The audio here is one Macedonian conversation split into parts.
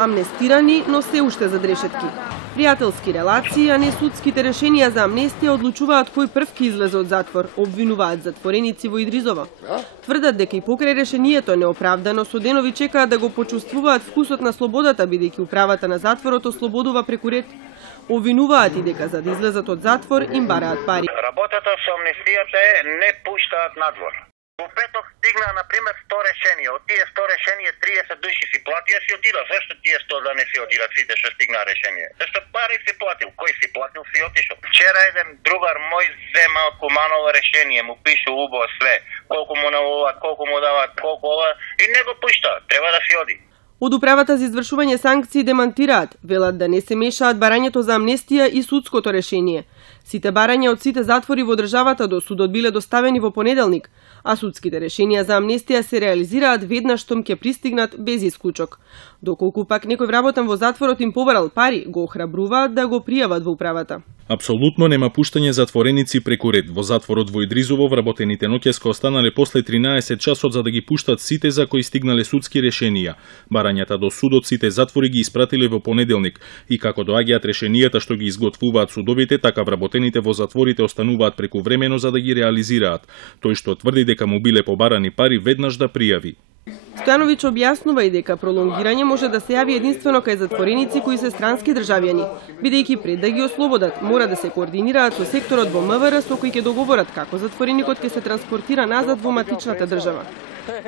Амнестирани, но се уште зад решетки. Пријателски релации, а не судските решенија за амнестија одлучуваат кој прв ќе излезе од затвор, обвинуваат затвореници во Идризово. Тврдат дека и покрај решението неоправдано со денови чекаат да го почувствуваат вкусот на слободата, бидејќи управата на затворот ослободува преку ред. Обвинуваат и дека за да излезат од затвор им бараат пари. Работата со амнестијата е не пуштаат надвор. Во петок стигна, например, 100 решенија. Од тие 100 решенија 30 души си платија, си отидат. Зашто тие 100 да не си отидат сите што стигна решение? Зашто пари си платил. Кој си платил, си отишол. Вчера еден другар мој зема од Куманово решение, му пише убаво све, колку му навуваат, колку му даваат, колку ова, и не го пуштаат. Треба да си оди. Од управата за извршување санкции демантираат, велат да не се мешаат барањето за амнестија и судското решение. Сите барања од сите затвори во државата до судот биле доставени во понеделник, а судските решенија за амнестија се реализираат веднаш штом ќе пристигнат без исклучок. Доколку пак некој вработен во затворот им побарал пари, го охрабруваат да го пријават во управата. Апсолутно нема пуштање затвореници преку ред. Во затворот во Идризово вработените ноќеска останале после 13 часот за да ги пуштат сите за кои стигнале судски решенија. Барањата до судот сите затвори ги испратиле во понеделник и како доаѓаат решенијата што ги изготвуваат судовите, така вработените во затворите остануваат прекувремено за да ги реализираат. Тој што тврди дека му биле побарани пари веднаш да пријави. Стојановиќ објаснува и дека пролонгирање може да се јави единствено кај затвореници кои се странски државјани, бидејќи пред да ги ослободат, мора да се координираат со секторот во МВР со кој ќе договорат како затвореникот ќе се транспортира назад во матичната држава.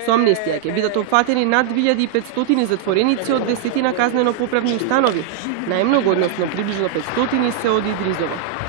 Со амнестија ќе бидат опфатени над 2500 затвореници од 10 казнено-поправни установи, најмногу, односно приближно 500 се од Идризово.